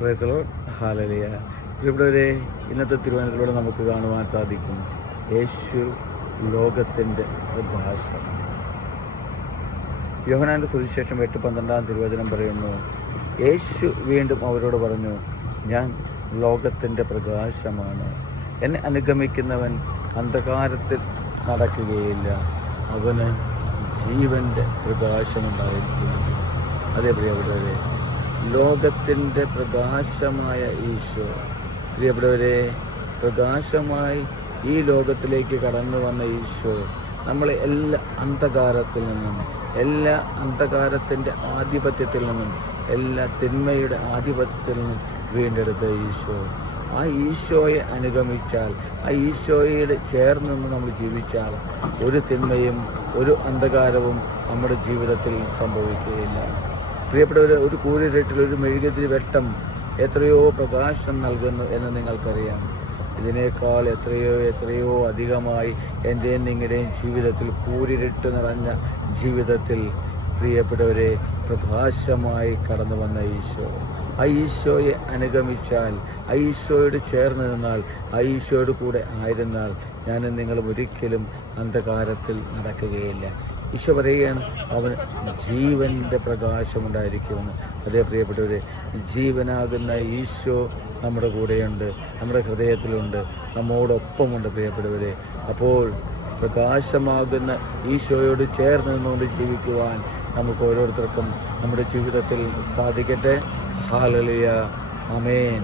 Praise the Lord. Hallelujah. പ്രിയപ്പെട്ടവരെ, ഇന്നത്തെ തിരുവചനത്തിലൂടെ നമുക്ക് കാണുവാൻ സാധിക്കും യേശു ലോകത്തിൻ്റെ പ്രകാശം. യോഹന്നാന്റെ സുവിശേഷം 8:12 തിരുവചനം പറയുന്നു, യേശു വീണ്ടും അവരോട് പറഞ്ഞു, ഞാൻ ലോകത്തിൻ്റെ പ്രകാശമാണ്. എന്നെ അനുഗമിക്കുന്നവൻ അന്ധകാരത്തിൽ നടക്കുകയില്ല, അവന് ജീവൻ്റെ പ്രകാശമുണ്ടായിരിക്കും. അതേ പ്രിയപ്പെട്ടവരെ, ലോകത്തിൻ്റെ പ്രകാശമായ ഈശോ, പ്രിയപ്പെട്ടവരെ, പ്രകാശമായി ഈ ലോകത്തിലേക്ക് കടന്നു വന്ന ഈശോ നമ്മളെ എല്ലാ അന്ധകാരത്തിൽ നിന്നും, എല്ലാ അന്ധകാരത്തിൻ്റെ ആധിപത്യത്തിൽ നിന്നും, എല്ലാ തിന്മയുടെ ആധിപത്യത്തിൽ നിന്നും വീണ്ടെടുത്ത ഈശോ. ആ ഈശോയെ അനുഗമിച്ചാൽ, ആ ഈശോയോട് ചേർന്ന് നിന്ന് നമ്മൾ ജീവിച്ചാൽ ഒരു തിന്മയും ഒരു അന്ധകാരവും നമ്മുടെ ജീവിതത്തിൽ സംഭവിക്കുകയില്ല. പ്രിയപ്പെട്ടവരെ, ഒരു കൂരിരുട്ടിൽ ഒരു മെഴുകുതിരി വെട്ടം എത്രയോ പ്രകാശം നൽകുന്നു എന്ന് നിങ്ങൾക്കറിയാം. ഇതിനേക്കാൾ എത്രയോ അധികമായി എൻ്റെയും നിങ്ങളുടെയും ജീവിതത്തിൽ, കൂരിരുട്ട് നിറഞ്ഞ ജീവിതത്തിൽ പ്രിയപ്പെട്ടവരെ, പ്രകാശമായി കടന്നു വന്ന ഈശോ, ആ ഈശോയെ അനുഗമിച്ചാൽ, ആ ഈശോയോട് ചേർന്ന് നിന്നാൽ, ആ ഈശോയോട് കൂടെ ആയിരുന്നാൽ ഞാനും നിങ്ങളും ഒരിക്കലും അന്ധകാരത്തിൽ നടക്കുകയില്ല. ഈശോ പറയുകയാണ്, അവന് ജീവൻ്റെ പ്രകാശമുണ്ടായിരിക്കുമെന്ന്. അതേ പ്രിയപ്പെട്ടവരെ, ജീവനാകുന്ന ഈശോ നമ്മുടെ കൂടെയുണ്ട്, നമ്മുടെ ഹൃദയത്തിലുണ്ട്, നമ്മോടൊപ്പമുണ്ട് പ്രിയപ്പെട്ടവരെ. അപ്പോൾ പ്രകാശമാകുന്ന ഈശോയോട് ചേർന്ന് നിന്നുകൊണ്ട് ജീവിക്കുവാൻ നമുക്ക് ഓരോരുത്തർക്കും നമ്മുടെ ജീവിതത്തിൽ സാധിക്കട്ടെ. ഹല്ലേലൂയ. ആമേൻ.